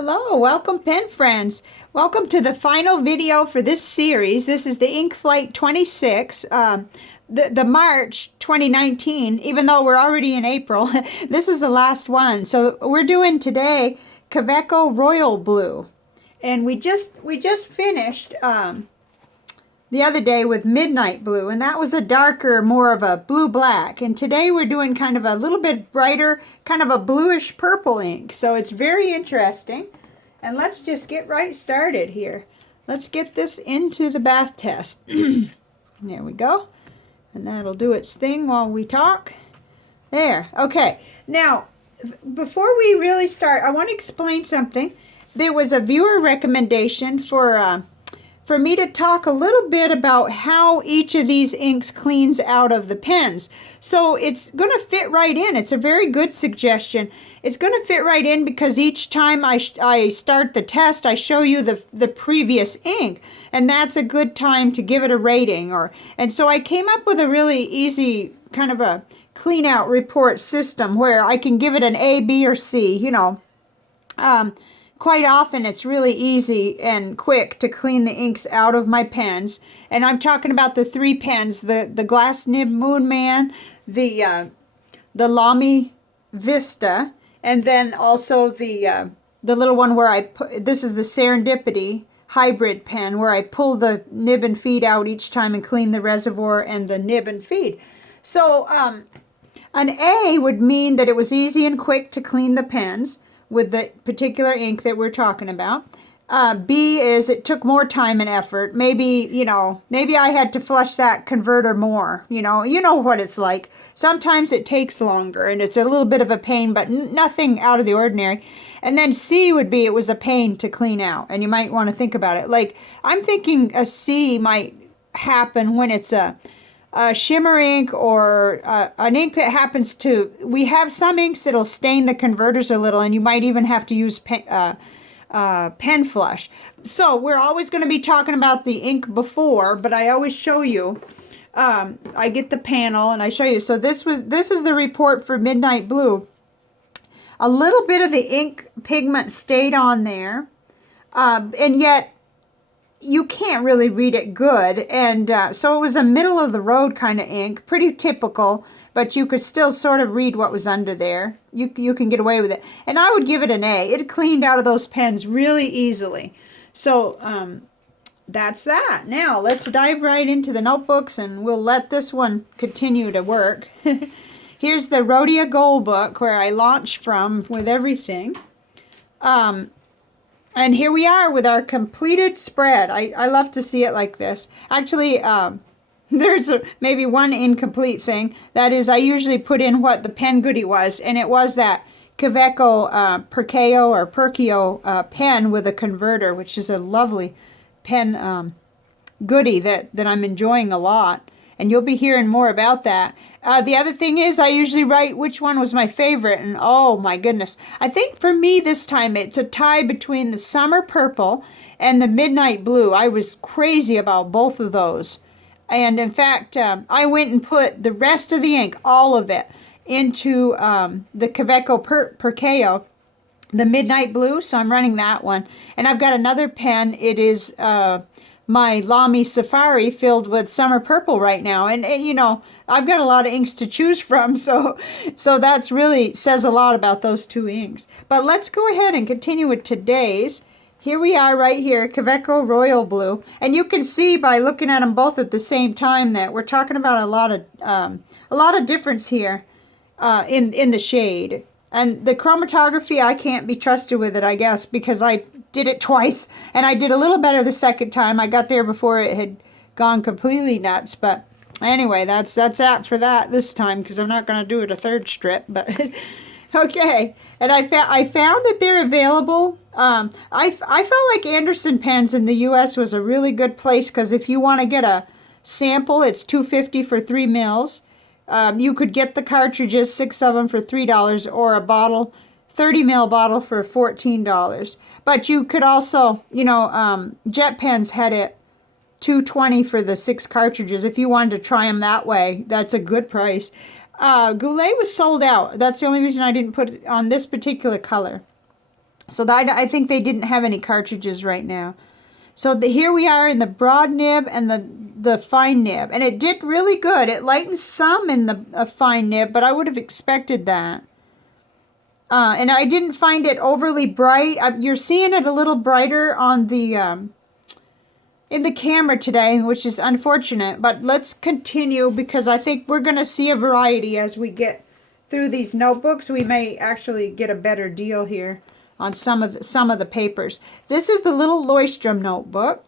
Hello, welcome pen friends. Welcome to the final video for this series. This is the Ink Flight 26, the March 2019, even though we're already in April. This is the last one. So we're doing today Kaweco Royal Blue. And we just finished the other day with Midnight Blue, and that was a darker, more of a blue-black. And today we're doing kind of a little bit brighter, kind of a bluish purple ink. So it's very interesting. And let's just get right started here. Let's get this into the bath test. There we go. And that'll do its thing while we talk. There. Okay. Now, before we really start, I want to explain something. There was a viewer recommendation for me to talk a little bit about how each of these inks cleans out of the pens. So it's going to fit right in. It's a very good suggestion. It's going to fit right in because each time I start the test, I show you the previous ink, and that's a good time to give it a rating. And so I came up with a really easy kind of a clean out report system where I can give it an A, B, or C, you know. Quite often it's really easy and quick to clean the inks out of my pens. And I'm talking about the three pens, the Glass Nib Moon Man, the Lamy Vista, and then also the little one where I put, this is the Serendipity hybrid pen where I pull the nib and feed out each time and clean the reservoir and the nib and feed. So an A would mean that it was easy and quick to clean the pens with the particular ink that we're talking about. B is it took more time and effort. Maybe, you know, maybe I had to flush that converter more. You know what it's like. Sometimes it takes longer and it's a little bit of a pain, but nothing out of the ordinary. And then C would be it was a pain to clean out. And you might want to think about it. Like, I'm thinking a C might happen when it's a shimmer ink or an ink that happens to, we have some inks that'll stain the converters a little, and you might even have to use pen flush. So we're always going to be talking about the ink before, but I always show you, I get the panel and I show you. So this is the report for Midnight Blue. A little bit of the ink pigment stayed on there, and yet you can't really read it good, and so it was a middle of the road kind of ink, pretty typical, but you could still sort of read what was under there. You can get away with it, and I would give it an A. It cleaned out of those pens really easily. So that's that. Now let's dive right into the notebooks, and we'll let this one continue to work. Here's the Rhodia Gold book where I launched from with everything. And here we are with our completed spread. I love to see it like this. Actually, there's maybe one incomplete thing. That is, I usually put in what the pen goodie was, and it was that Kaweco Perkio pen with a converter, which is a lovely pen goodie that I'm enjoying a lot. And you'll be hearing more about that. The other thing is I usually write which one was my favorite, and oh my goodness. I think for me this time it's a tie between the Summer Purple and the Midnight Blue. I was crazy about both of those. And in fact, I went and put the rest of the ink, all of it, into the Kaweco Perkio, the Midnight Blue, so I'm running that one. And I've got another pen. It is my Lamy Safari filled with Summer Purple right now, and you know, I've got a lot of inks to choose from, so that's really says a lot about those two inks. But let's go ahead and continue with today's. Here we are right here, Kaweco Royal Blue, and you can see by looking at them both at the same time that we're talking about a lot of difference here in the shade. And the chromatography, I can't be trusted with it, I guess, because I did it twice, and I did a little better the second time. I got there before it had gone completely nuts, but anyway, that's that for that this time, because I'm not going to do it a third strip, but okay. And I found that they're available. I felt like Anderson Pens in the U.S. was a really good place, because if you want to get a sample, it's $2.50 for 3 mils. You could get the cartridges, 6 of them for $3, or a bottle, 30 ml bottle for $14. But you could also, you know, Jet Pens had it $2.20 for the 6 cartridges. If you wanted to try them that way, that's a good price. Goulet was sold out. That's the only reason I didn't put it on this particular color. So that, I think they didn't have any cartridges right now. So here we are in the broad nib and the fine nib. And it did really good. It lightened some in the fine nib, but I would have expected that. And I didn't find it overly bright. You're seeing it a little brighter on the in the camera today, which is unfortunate. But let's continue because I think we're going to see a variety as we get through these notebooks. We may actually get a better deal here on some of the papers. This is the little Leuchtturm notebook.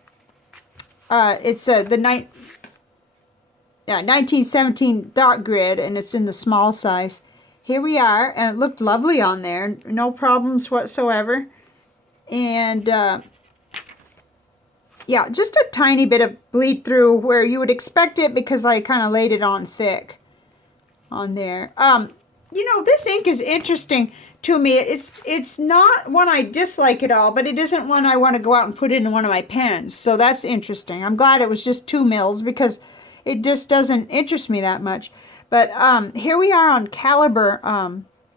It's the 1917 dot grid, and it's in the small size. Here we are, and it looked lovely on there. No problems whatsoever. And yeah, just a tiny bit of bleed through where you would expect it because I kind of laid it on thick on there. You know, this ink is interesting to me. It's not one I dislike at all, but it isn't one I want to go out and put into one of my pens. So that's interesting. I'm glad it was just 2 mils because it just doesn't interest me that much. But here we are on caliber,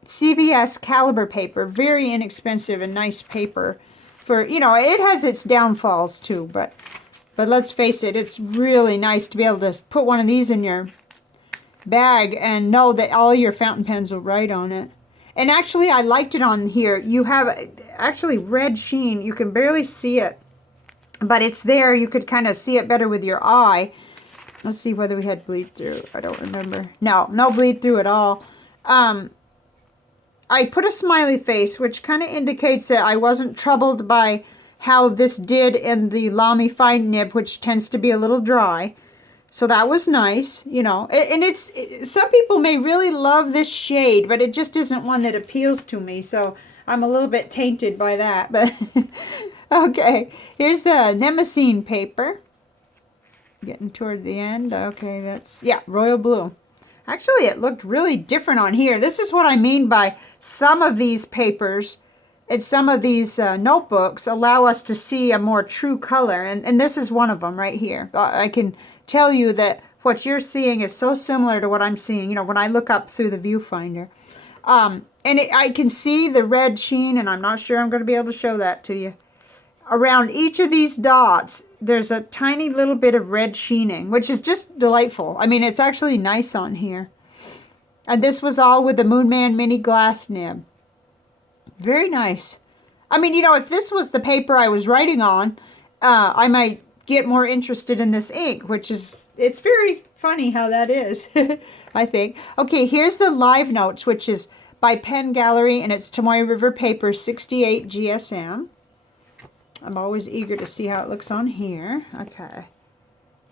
CVS caliber paper. Very inexpensive and nice paper. For, you know, it has its downfalls too, but let's face it, it's really nice to be able to put one of these in your bag and know that all your fountain pens will write on it. And actually, I liked it on here. You have actually red sheen. You can barely see it, but it's there. You could kind of see it better with your eye. Let's see whether we had bleed through. I don't remember. No bleed through at all. I put a smiley face, which kind of indicates that I wasn't troubled by how this did in the Lamy fine nib, which tends to be a little dry. So that was nice, you know. And some people may really love this shade, but it just isn't one that appeals to me. So I'm a little bit tainted by that. But okay, here's the Nemesine paper. Getting toward the end. Okay, that's, yeah, Royal Blue. Actually, it looked really different on here. This is what I mean by some of these papers and some of these notebooks allow us to see a more true color. And this is one of them right here. I can tell you that what you're seeing is so similar to what I'm seeing, you know, when I look up through the viewfinder. I can see the red sheen, and I'm not sure I'm going to be able to show that to you. Around each of these dots, there's a tiny little bit of red sheening, which is just delightful. I mean, it's actually nice on here. And this was all with the Moonman mini glass nib. Very nice. I mean, you know, if this was the paper I was writing on, I might get more interested in this ink, which is, it's very funny how that is, I think. Okay, here's the Live Notes, which is by Pen Gallery, and it's Tomoe River paper 68 GSM. I'm always eager to see how it looks on here. Okay.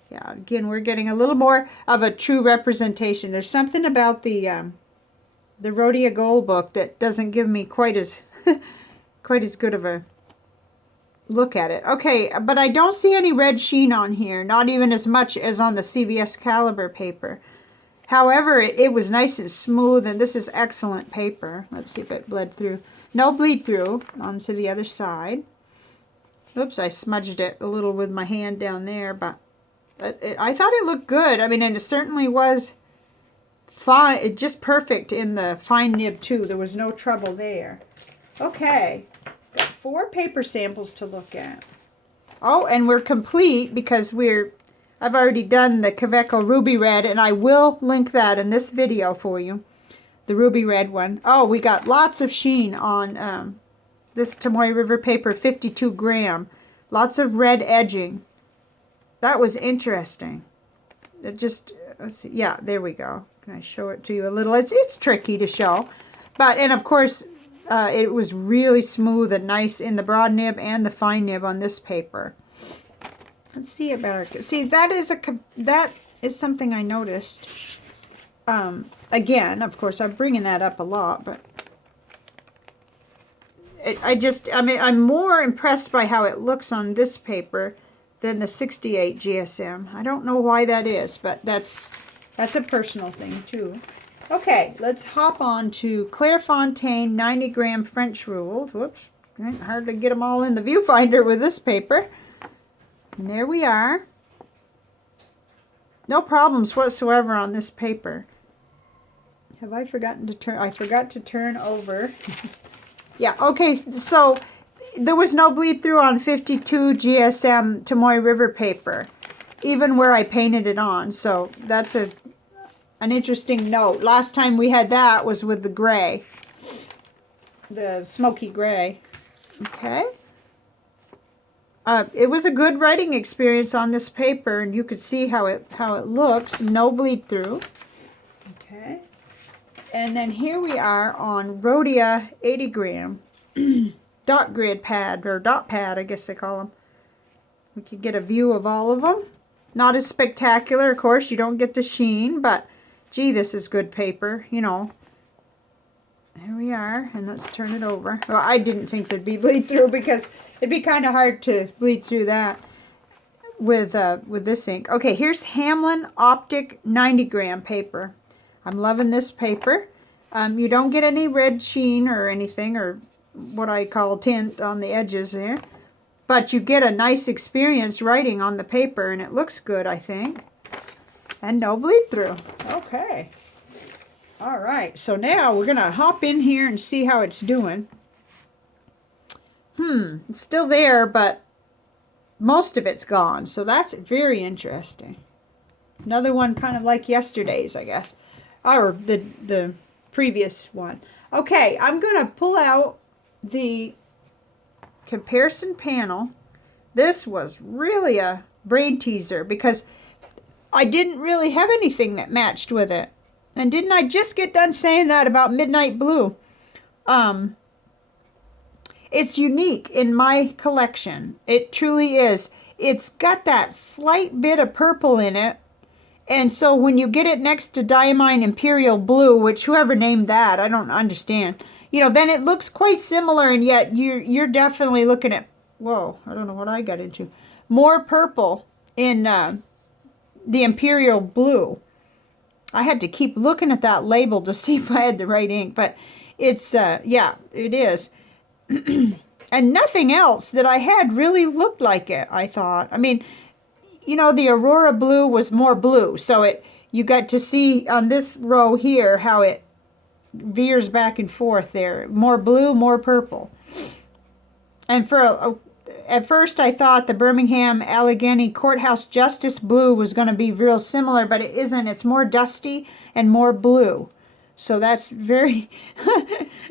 Yeah, again, we're getting a little more of a true representation. There's something about the Rhodia Gold book that doesn't give me quite as good of a look at it. Okay, but I don't see any red sheen on here, not even as much as on the CVS caliber paper. However, it was nice and smooth, and this is excellent paper. Let's see if it bled through. No bleed through onto the other side. Oops, I smudged it a little with my hand down there, but I thought it looked good. I mean, and it certainly was fine, just perfect in the fine nib too. There was no trouble there. Okay, got 4 paper samples to look at. Oh, and we're complete because I've already done the Kaweco Ruby Red, and I will link that in this video for you. The Ruby Red one. Oh, we got lots of sheen on this Tomoe River paper, 52 gram. Lots of red edging. That was interesting. It just, let's see. Yeah, there we go. Can I show it to you a little? It's tricky to show. But, and of course, it was really smooth and nice in the broad nib and the fine nib on this paper. Let's see it better. See, that is something I noticed. Again, of course, I'm bringing that up a lot, but I mean, I'm more impressed by how it looks on this paper than the 68 GSM. I don't know why that is, but that's a personal thing too. Okay, let's hop on to Clairefontaine 90 gram French ruled. Whoops, hard to get them all in the viewfinder with this paper. And there we are. No problems whatsoever on this paper. Have I forgotten to turn? I forgot to turn over Yeah, okay, so there was no bleed through on 52 GSM Tomoe River paper, even where I painted it on. So that's an interesting note. Last time we had that was with the gray, the smoky gray. Okay. It was a good writing experience on this paper, and you could see how it looks. No bleed through. Okay. And then here we are on Rhodia 80 gram dot grid pad, or dot pad, I guess they call them. We could get a view of all of them. Not as spectacular, of course. You don't get the sheen, but gee, this is good paper, you know. Here we are, and let's turn it over. Well, I didn't think there'd be bleed through because it'd be kind of hard to bleed through that with this ink. Okay, here's Hamlin Optic 90 gram paper. I'm loving this paper. You don't get any red sheen or anything, or what I call tint on the edges there. But you get a nice experience writing on the paper, and it looks good, I think. And no bleed through. Okay. All right, so now we're going to hop in here and see how it's doing. It's still there, but most of it's gone, so that's very interesting. Another one kind of like yesterday's, I guess, or the previous one. Okay, I'm going to pull out the comparison panel. This was really a brain teaser because I didn't really have anything that matched with it. And didn't I just get done saying that about Midnight Blue? It's unique in my collection. It truly is. It's got that slight bit of purple in it. And so when you get it next to Diamine Imperial Blue, which whoever named that, I don't understand. You know, then it looks quite similar, and yet you're definitely looking at, whoa, I don't know what I got into. More purple in the Imperial Blue. I had to keep looking at that label to see if I had the right ink, but it's, yeah, it is. And nothing else that I had really looked like it, I thought. I mean, you know, the Aurora Blue was more blue, so you got to see on this row here how it veers back and forth there. More blue, more purple. And at first I thought the Birmingham Allegheny Courthouse Justice Blue was going to be real similar, but it isn't. It's more dusty and more blue. So that's very...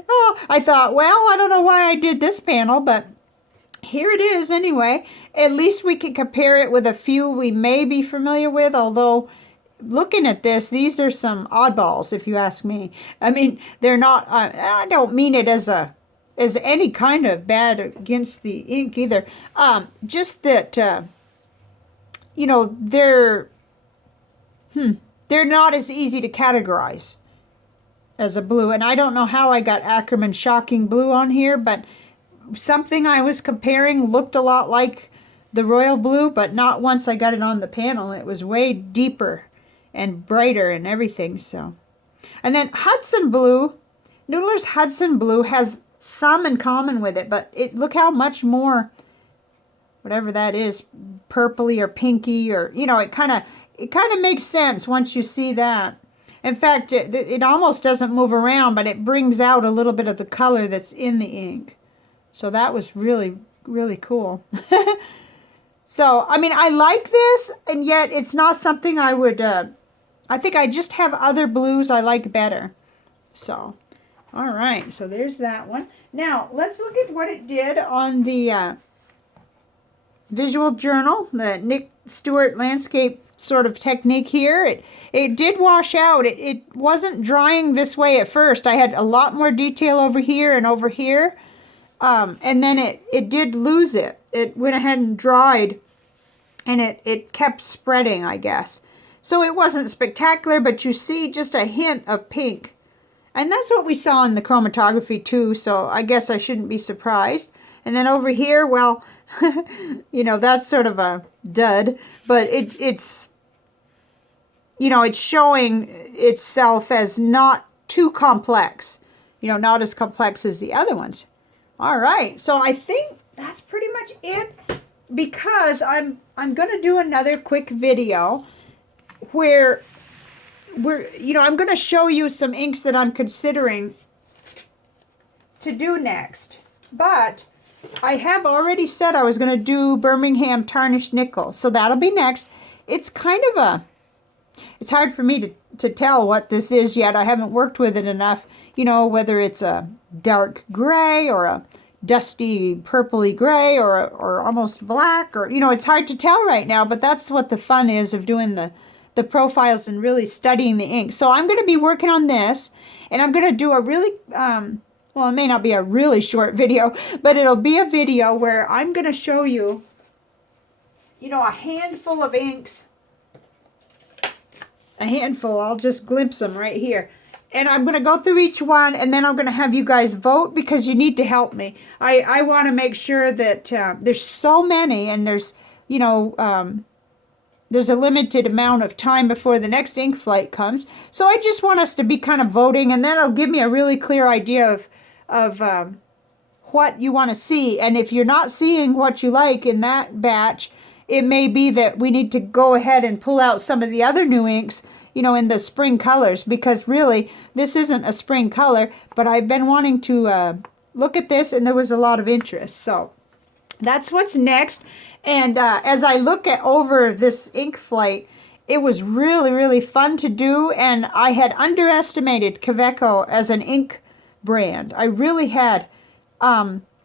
oh, I thought, well, I don't know why I did this panel, but here it is anyway. At least we can compare it with a few we may be familiar with, although looking at this, these are some oddballs, if you ask me. I mean, they're not... I don't mean it as any kind of bad against the ink either. Just that, you know, they're not as easy to categorize as a blue. And I don't know how I got Ackerman Shocking Blue on here, but something I was comparing looked a lot like the Royal Blue, but not once I got it on the panel. It was way deeper and brighter and everything. So, and then Hudson Blue, Noodler's Hudson Blue has some in common with it, but look how much more, whatever that is, purpley or pinky, or, you know, it kind of makes sense once you see that. In fact, it almost doesn't move around, but it brings out a little bit of the color that's in the ink. So that was really, really cool. So, I mean, I like this, and yet it's not something I would, I think I just have other blues I like better. So, all right, so there's that one. Now, let's look at what it did on the visual journal, the Nick Stewart landscape sort of technique here. It did wash out. It wasn't drying this way at first. I had a lot more detail over here and over here. And then it did lose it. It went ahead and dried, and it kept spreading, I guess. So it wasn't spectacular, but you see just a hint of pink. And that's what we saw in the chromatography too, so I guess I shouldn't be surprised. And then over here, well, you know, that's sort of a dud, but it's, you know, it's showing itself as not too complex. You know, not as complex as the other ones. All right, so I think that's pretty much it, because I'm going to do another quick video where I'm going to show you some inks that I'm considering to do next. But I have already said I was going to do Birmingham tarnished nickel, so that'll be next. It's kind of a, it's hard for me to tell what this is yet. I haven't worked with it enough, you know, whether it's a dark gray or a dusty purpley gray or almost black, or, you know, it's hard to tell right now, but that's what the fun is of doing the profiles and really studying the ink. So I'm going to be working on this, and I'm going to do a really, well, it may not be a really short video, but it'll be a video where I'm going to show you, you know, a handful of inks. A handful, I'll just glimpse them right here. And I'm going to go through each one, and then I'm going to have you guys vote, because you need to help me. I want to make sure that there's so many, and there's, you know, there's a limited amount of time before the next ink flight comes. So I just want us to be kind of voting, and then it'll give me a really clear idea of what you want to see. And if you're not seeing what you like in that batch, it may be that we need to go ahead and pull out some of the other new inks, you know, in the spring colors, because really this isn't a spring color, but I've been wanting to look at this, and there was a lot of interest. So that's what's next. And as I look at over this ink flight, it was really, really fun to do, and I had underestimated Kaweco as an ink brand. I really had.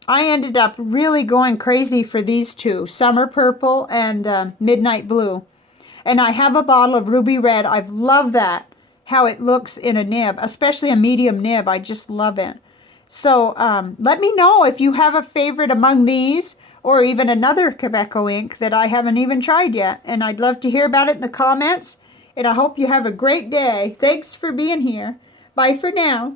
I ended up really going crazy for these two, Summer Purple and Midnight Blue. And I have a bottle of Ruby Red. I've loved that, how it looks in a nib, especially a medium nib. I just love it. So let me know if you have a favorite among these, or even another Kaweco ink that I haven't even tried yet. And I'd love to hear about it in the comments. And I hope you have a great day. Thanks for being here. Bye for now.